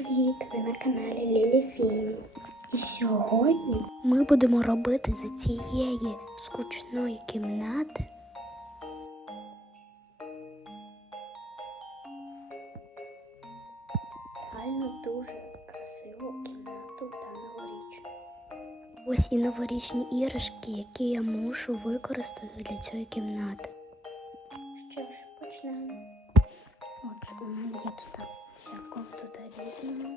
Привіт! Ви на каналі Лілі Фільм. І сьогодні ми будемо робити за цієї скучної кімнати. Реально дуже красиву кімнату та новорічну. Ось і новорічні іграшки, які я мушу використати для цієї кімнати. Що ж, почнемо. Отже, у мене є тут всякого тут різного.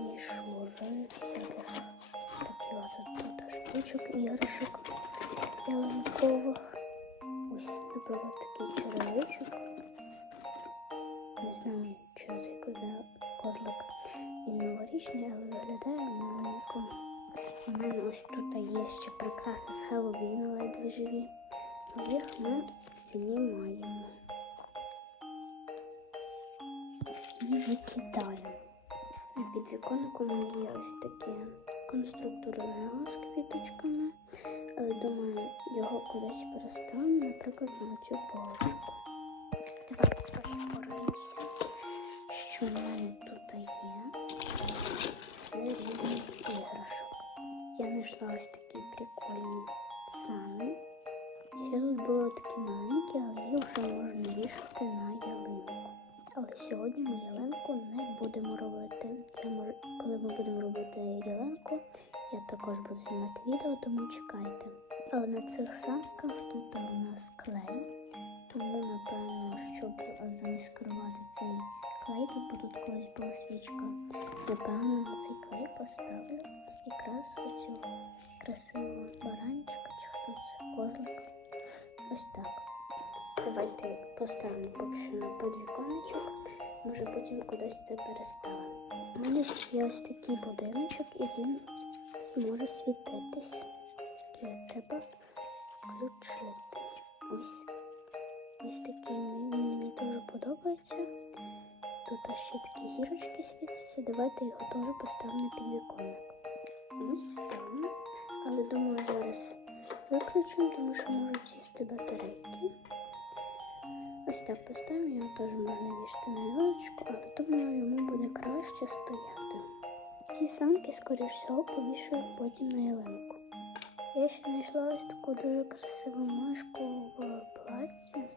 Мішури, всяких таких от тут штучок, іграшок ялинкових. Ось, наприклад, такий черевичок. Не знаю, що це коза- козлик. Він новорічний, але виглядає маленько. У мене ось тут є ще прикраси з Хеллоуіну, ледве живі. Їх ми знімаємо. І викидаємо. У мене є ось такі конструктори з квіточками, але думаю, його кудись переставимо, наприклад, на цю полочку. Давайте трохи поримося, що в мене тут є. Це різних іграшок. Я знайшла ось такі прикольні сани. Ще тут були такі маленькі, але їх вже можна вішати на ялинку. Але сьогодні ми ялинку не будемо робити. Це коли ми будемо робити ялинку, я також буду знімати відео, тому чекайте. Але на цих санках тут у нас клей, тому напевно, щоб замаскирувати цей клей, тут бо тут колись була свічка. Напевно, на цей клей поставлю якраз оцю красивого баранчика, чи хто це козлик. Ось так. Давайте поставимо поки що на подвіконечок, може потім кудись це переставимо. У мене ще є ось такий будиночок і він зможе світитись. Тільки треба включити. Ось. Ось такий мені дуже подобається. Тут ще такі зірочки світяться. Давайте його теж поставимо на підвіконник. Ось там. Але думаю, зараз виключимо, тому що можуть сісти батарейки. Ось так поставимо, його теж можна вішати на ялиночку, але думаю, йому буде краще стояти. Ці санки, скоріш всього, повішаю потім на ялинку. Я ще знайшла ось таку дуже красиву мишку в платці.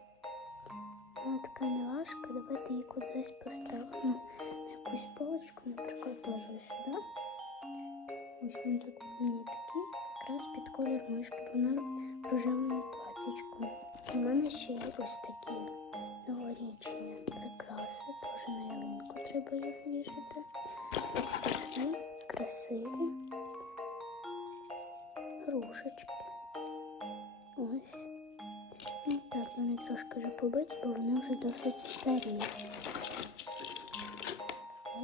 Вона така мілашка, давайте її кудись поставимо на якусь полочку, наприклад, теж ось сюди. Ось він тут мені такий, якраз під колір мишки, вона рожевому платічку. У мене ще є ось такі новорічні прикраси, теж на ялинку треба їх вішати. Ось такі красиві грушечки. Ось. Ну так, вони трошки вже побиті, бо вони вже досить старі.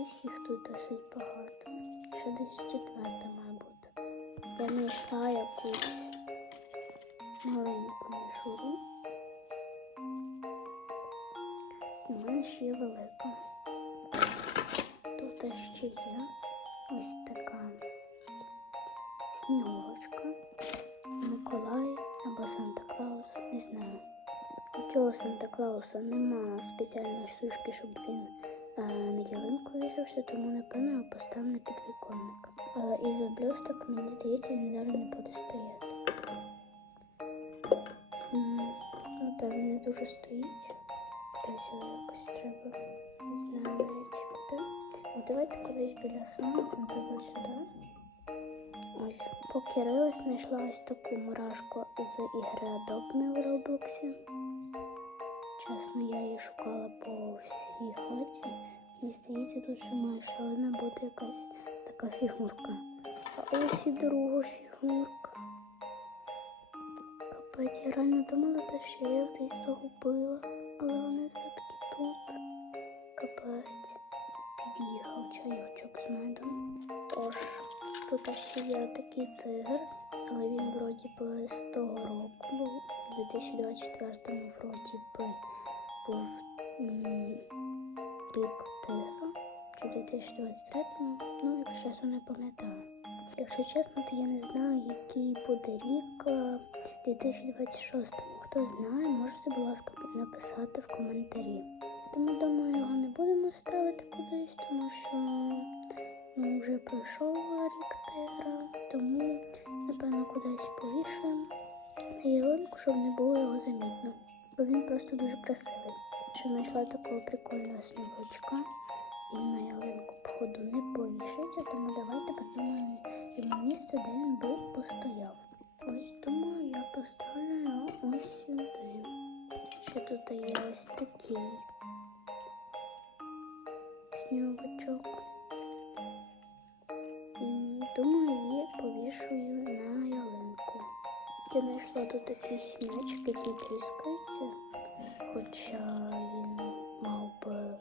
Ось їх тут досить багато. Ще десь четверта, має бути. Я знайшла якусь маленьку мішуру. Мене ще є велика. Тут ще є ось така снігурочка, Миколай або Санта Клаус, не знаю. У цього Санта Клауса нема спеціальної штучки, щоб він е, на ялинку вішався, тому напевно його поставив на підвіконник. Але із-за блюсток, мені здається, він зараз не буде стояти. Ну він не дуже стоїть. Його якось треба. Не знаю навіть куди. От давайте кудись біля санок, наприклад, сюди. Ось, поки рилась, знайшла ось таку мурашку з ігри Adopt Me в Роблоксі. Чесно, я її шукала по всій хаті. Мені здається, тут ще має ще одна бути якась така фігурка. А ось і друга фігурка. Капець, я реально думала, що я десь загубила, але вони все-таки тут. Капець. Під'їхав чайочок з медом. Тож, тут ще є такий тигр, але він вроді би з того року, був, у 2024 вроді би був рік тигра, чи 2023-му, ну, якщо чесно, не пам'ятаю. Якщо чесно, то я не знаю, який буде рік е, 2026. Хто знає, можете, будь ласка, написати в коментарі. Тому думаю, його не будемо ставити кудись, тому що ну, вже пройшов рік тигра, тому напевно кудись повішаємо на ялинку, щоб не було його замітно. Бо він просто дуже красивий. Ще знайшла такого прикольного сніговичка. Він на ялинку походу не повішається, тому давайте придумаємо йому місце, де він би постояв. Ось думаю, я поставлю. Ще тут є ось такий сніговичок. Думаю, її повішую на ялинку. Я знайшла тут якийсь м'ячик, який тріскається, хоча він мав би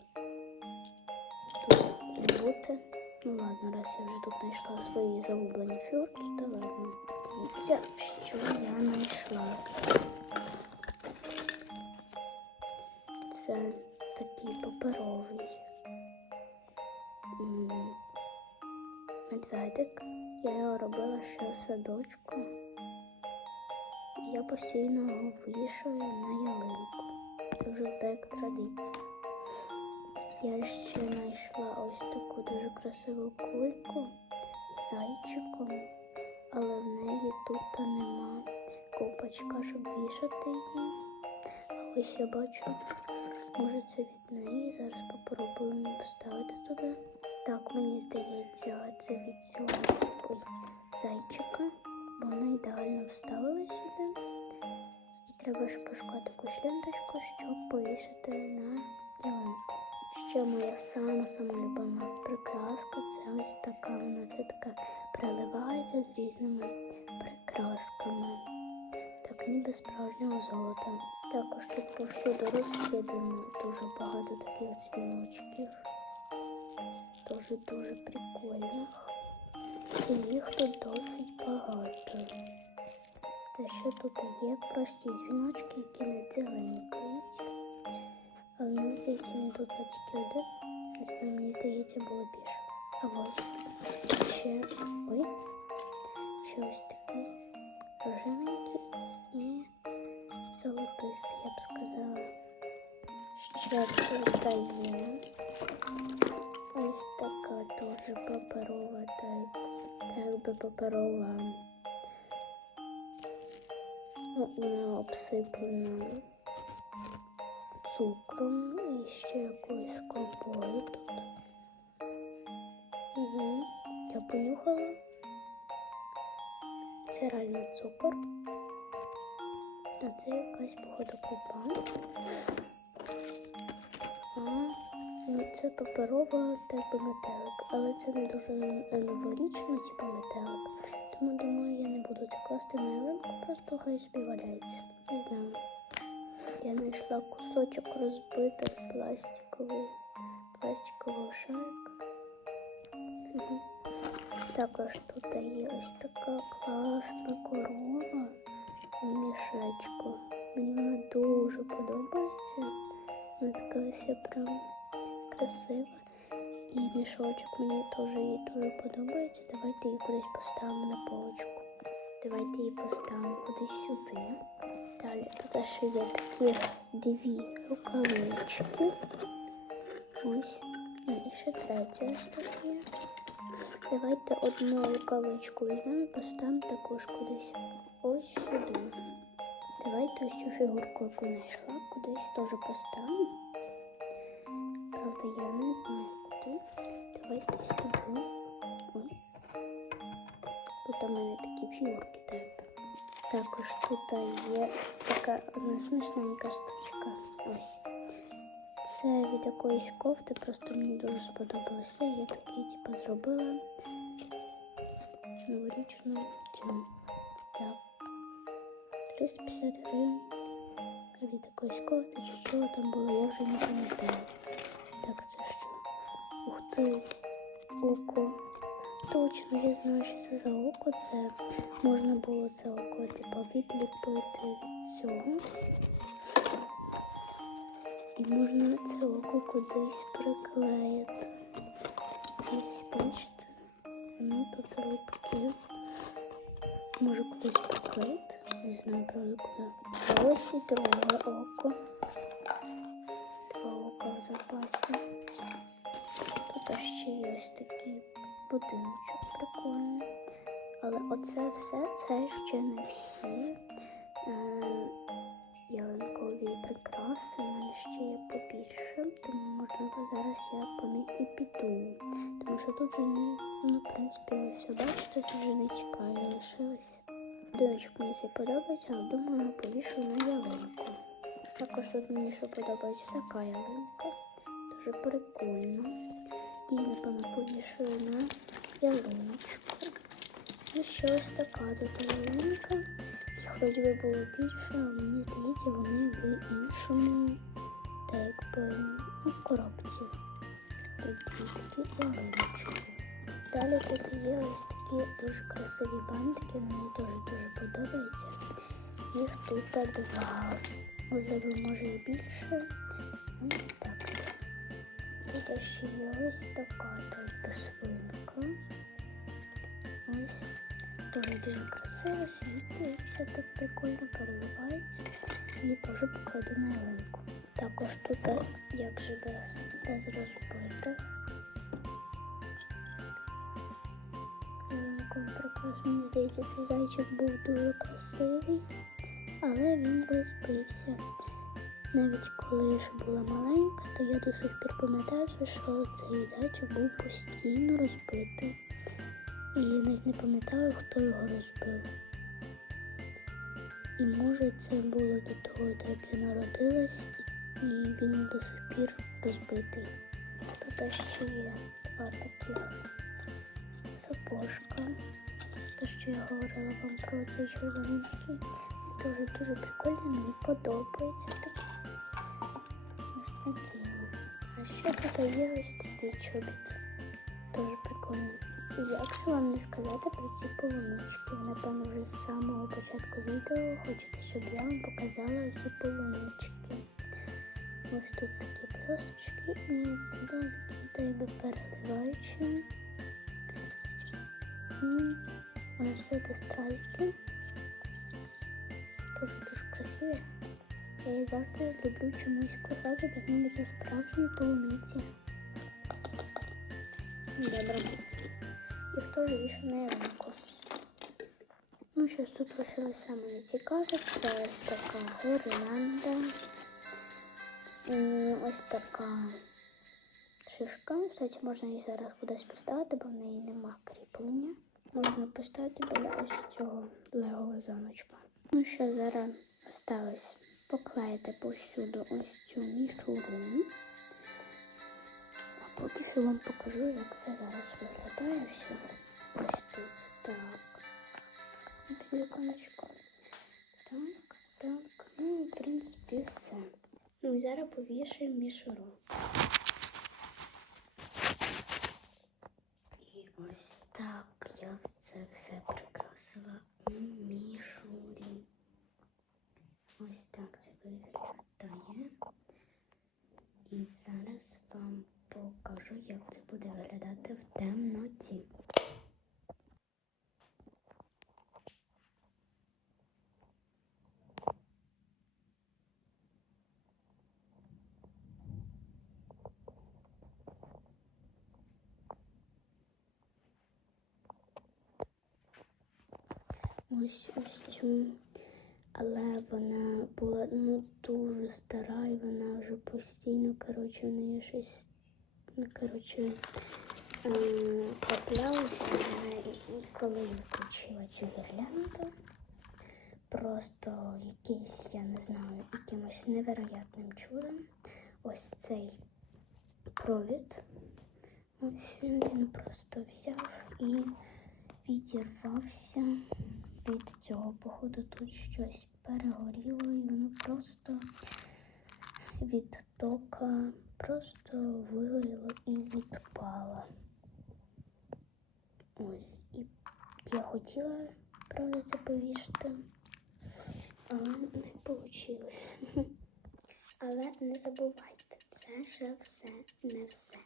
тут не бути. Ну ладно, раз я вже тут знайшла свої загублені фігурки, то ладно. Дивіться, що я знайшла. Це такий паперовий медведик. Я його робила ще в садочку. Я постійно його вішаю на ялинку. Це вже так традиція. Я ще знайшла ось таку дуже красиву кульку з зайчиком, але в неї тут нема ковпачка, щоб вішати її. Ось я бачу, може це від неї. Зараз попробуємо поставити туди. Так, мені здається, це від цього зайчика. Вона ідеально вставила сюди. І треба ж пошукати якусь ленточку, щоб повісити на ялинку. Ще моя сама сама любима прикраска це ось така. Вона це така переливається з різними прикрасками. Так ніби справжнього золота. Також тут повсюди розкидано дуже багато таких дзвіночків. Дуже дуже прикольних. І їх тут досить багато. Та ще тут є прості дзвіночки, які не дзеленькають. Але мені здається, він тут тільки один. Не знаю, мені здається, було більше. А ось ще ой, ще ось такий рожевенький І золотистий, я б сказала. Ще є ось така дуже паперова, так, так би паперова. Ну, вона обсиплена цукром і ще якоюсь крупою тут. Угу. Я понюхала. Це реально цукор. А це якась походу ну, це паперова так би метелик, але це не дуже новорічно, типу метелик. Тому думаю, я не буду це класти на ялинку, просто хай собі валяється. Не знаю. Я знайшла кусочок розбитий пластиковий, пластиковий шарик. Мгм. Також тут є ось така класна корова мішечку. Мені вона дуже подобається. Вона така вся прям красива. І мішочок мені теж їй дуже подобається. Давайте її кудись поставимо на полочку. Давайте її поставимо кудись сюди. Далі тут ще є такі дві рукавички. Ось. Ну, і ще третя ось. Давайте одну рукавичку візьмемо поставимо також кудись. Ось сюди. Давайте ось цю фігурку, яку знайшла, кудись теж поставимо. Правда, я не знаю куди. Давайте сюди. Ой. Тут у мене такі фігурки тепер. Також тут є така одна смішненька штучка. Ось. Це від якоїсь кофти, просто мені дуже сподобалося. Я такий, типу, зробила новорічну цю. Так. 350 гривень. Від якоїсь кофти чи чого там було, я вже не пам'ятаю. Так, це що? Ух ти, око. Точно, я знаю, що це за око. Це можна було це око типу, відліпити від цього. І можна це око кудись приклеїти. Ось, бачите, воно тут липке. Може кудись приклеїти? Не знаю, правда, куди. Ось і друге око. Два ока запасі. Тут ще є ось такий будиночок прикольний. Але оце все це ще не всі У мене ще є побільше, тому можливо зараз я по них і піду. Тому що тут вони, ну, в принципі, все бачите, тут вже не цікаві лишились. Будиночок мені цей подобається, але думаю, повішу на ялинку. Також тут мені ще подобається така ялинка. Дуже прикольно. Її, напевно, повішую на ялиночку. І ще ось така тут ялинка. Вроді би було більше, але мені здається, вони в іншому, так якби, ну, коробці. Такі ялиночки. Далі тут є ось такі дуже красиві бантики, мені дуже-дуже подобаються. Їх тут два. Можливо, може і більше. Ну, так. Тут ще є ось така свинка. Ось. Дуже-дуже красиво, світлиться, так прикольно переливається. І теж покладу на ялинку. Також тут як же без, без розбитих. Прикрас. Мені здається, цей зайчик був дуже красивий, але він розбився. Навіть коли я ще була маленька, то я до сих пір пам'ятаю, що цей зайчик був постійно розбитий. І я навіть не пам'ятаю, хто його розбив. І може це було до того, як я народилась, і він до сих пір розбитий. Тут ще є два таких сапожка. Те, що я говорила вам про цей червоненький. Дуже-дуже прикольно, мені подобається такі. Ось такі. А ще тут є ось такий чобіт. Дуже прикольно. І як же вам не сказати про ці полунички? Напевно, вже з самого початку відео хочете, щоб я вам показала ці полунички. Ось тут такі плосочки і туди би переливаючі. І можна сказати страйки. Дуже дуже красиві. Я завтра люблю чомусь кусати, так ніби це справжні полуниці. Добре. Їх теж вішу на ялинку. Ну, що ж тут лишилось саме нецікаве, це ось така гірлянда. М, Ось така шишка. Кстати, можна її зараз кудись поставити, бо в неї нема кріплення. Можна поставити біля ось цього левого замочка. Ну що, зараз осталось поклеїти повсюду ось цю мішуру. Поки що вам покажу, як це зараз виглядає все. Ось тут. Так. На підвіконечку. Так, так. Ну, в принципі, все. Ну і зараз повішаємо мішуру. І ось так я це все прикрасила у мішурі. Ось так це виглядає. І зараз вам покажу, як це буде виглядати в темноті. Ось ось цю. Але вона була ну, дуже стара і вона вже постійно, коротше, в неї щось, коротше, е, траплялося. Коли я включила цю гірлянду, просто якийсь, я не знаю, якимось невероятним чудом. Ось цей провід. Ось він, він просто взяв і відірвався від цього походу тут щось перегоріло і воно просто від тока просто вигоріло і відпало. Ось. І я хотіла, правда, це повішати, але не вийшло. Але не забувайте, це ще все не все.